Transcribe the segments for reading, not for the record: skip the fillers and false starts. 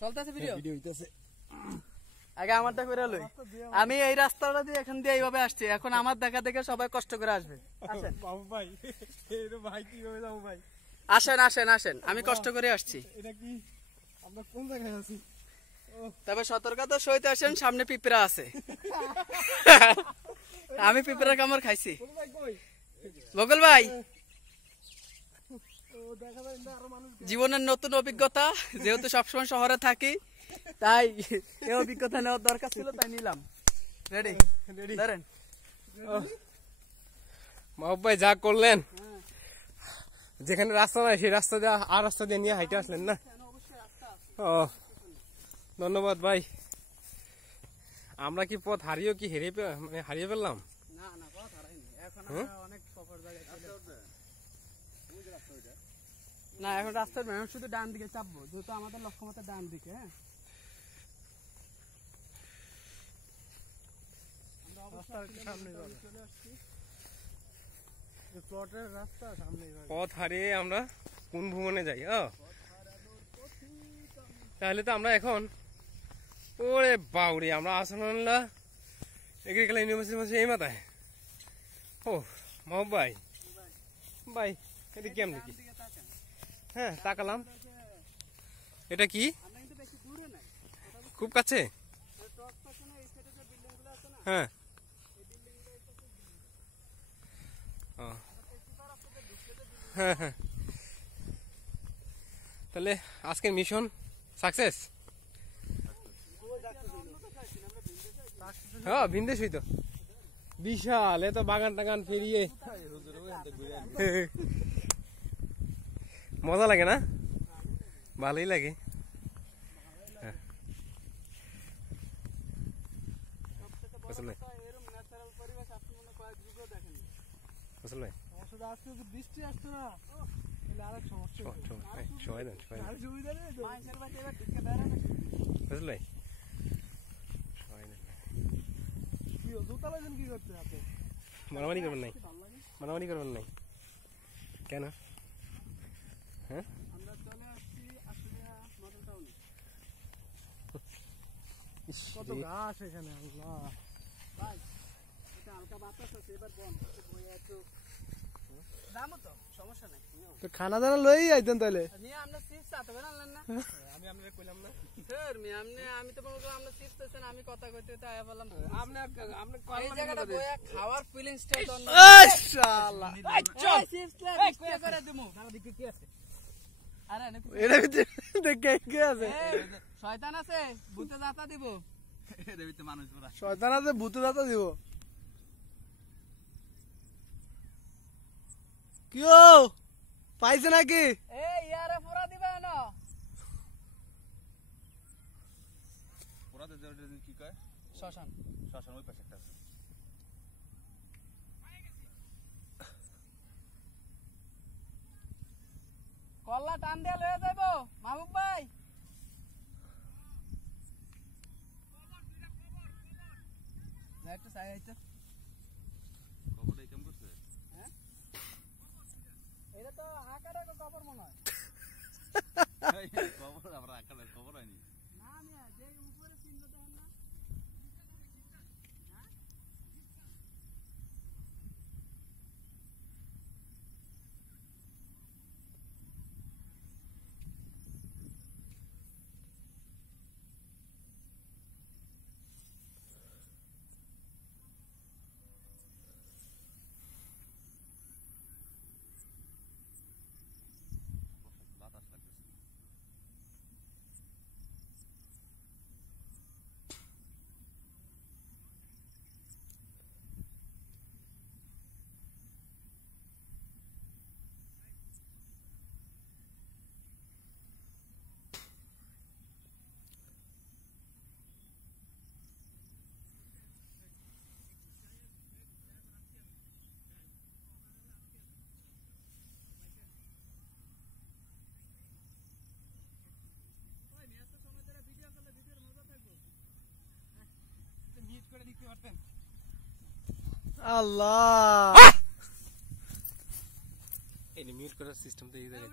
চলতেছে video video হইতেছে। আগে আমারটা করে লই। আমি এই রাস্তাটা দিয়ে এখান দিয়ে এইভাবে আসছি, এখন আমার দেখা দেখে সবাই কষ্ট করে আসবে। আসেন বাবু ভাই, এই ভাই কিভাবে যাবো ভাই? আসেন আসেন আসেন, আমি কষ্ট করে আসছি। এটা কি আমরা কোন জায়গায় আছি? তবে সতর্কতা সহিত আসেন, সামনে পিঁপড়া আছে। আমি পিঁপড়ার কামড় খাইছি। বকুল ভাই, জীবনের নতুন অভিজ্ঞতা, যেহেতু সবসময় শহরে থাকি তাই এই অভিজ্ঞতা নেওয়ার দরকার ছিল, তাই নিলাম। রেডি ধরেন। মাহবুব ভাই যা করলেন, যেখানে রাস্তা নাই সেই রাস্তা দিয়ে আর রাস্তা দিয়ে নিয়ে হাইটে আসলেন না? ও ধন্যবাদ ভাই। আমরা কি পথ হারিয়েও কি হারিয়ে ফেললাম? না না, পথ হারাইনি, এখন আমরা অনেক সফর জায়গায় চলে এসেছি। না এখন রাস্তার মেন শুধু ডান দিকে চাপবো, যেহেতু আমাদের লক্ষ্যমাত্রা ডান দিকে। হ্যাঁ, পথ হারিয়ে আমরা কোন ভ্রমণে যাই? তাহলে তো আমরা এখন, ওরে বাউরে, আমরা আসানুল্লাহ এগ্রিকালচার ইউনিভার্সিটির মধ্যে এই মাথায়। ও মাহবুব ভাই, ভাই এটা কেমন কি? হ্যাঁ তাকালাম। এটা কি খুব কাছে? হ্যাঁ হ্যাঁ হ্যাঁ, তাহলে আজকের মিশন সাকসেস। হ্যাঁ ভিনদেশ হইতো বিশাল, এত বাগান টাগান ফেরিয়ে মজা লাগে না? ভালোই লাগে। বৃষ্টি আসতো না, মারামারি করবেন নাই, মারামারি করবেন নাই কেন? হ্যাঁ কত ঘাস এখানে, হালকা বাতাস আছে, এবার যাবো তো, সমস্যা নাই। তো খানা দানা লই আইতেন তাহলে। আপনি চিপস চাতে আনলেন না? আমি আপনাকে কইলাম না স্যার, আমি তো মনে করি আপনি চিপস চাইছেন, আমি কথা কইতে তো আয়া বললাম। এই জায়গাটা বইয়া খাওয়ার ফিলিংসটা তো অন্য। মাশাআল্লাহ, চল চিপস লে করে দিমু। দাঁড়া দেখি কি আছে। আরে এর ভিতরে দেখে কি আছে? শয়তান আছে, ভূতে দাতা দিব। এর ভিতরে মানুষ পুরা শয়তান আছে, ভূতে দাতা দিব। কিও পাইছে নাকি? এই ইয়ারে পুরা দিবা না, পুরা দে কি কয়? শ্মশান, শ্মশান ওই পাশে একটা আছে। কল্লা টান দিয়ে লয়ে যাইবো মাহবুব ভাই। একটা সাই আইছে, খবর এই কেমন করছে? হ্যাঁ এটা তো আকারে কবর মনে হয়। খবর আমরা আকারে খবর হয়নি। না মিয়া, যে উপরে চিহ্ন দেন না। বাতাস লাগতেছে। আল্লাহ, এই মিউট করার সিস্টেম তো এই জায়গায়।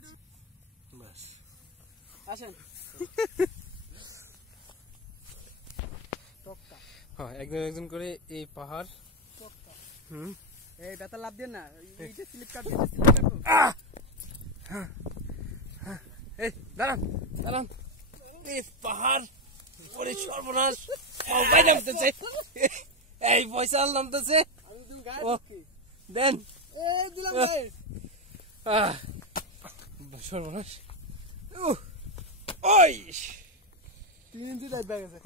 বাস আসেন হ্যাঁ একজন একজন করে এই পাহাড় হুম এই বেতা লাভ দিয়ে না এইটা স্লিপ কাট দিতে স্লিপ কাটো এই দাঁড়ান দাঁড়ান এই পাহাড় ওরে সর্বনাশ সবাই নামতেছে এই পয়সা নামতেছে আমি তুমি গায় ও দেন এই দিলাম ভাই সর্বনাশ ওই 3 ইঞ্চি টাইপ ব্যাগ আছে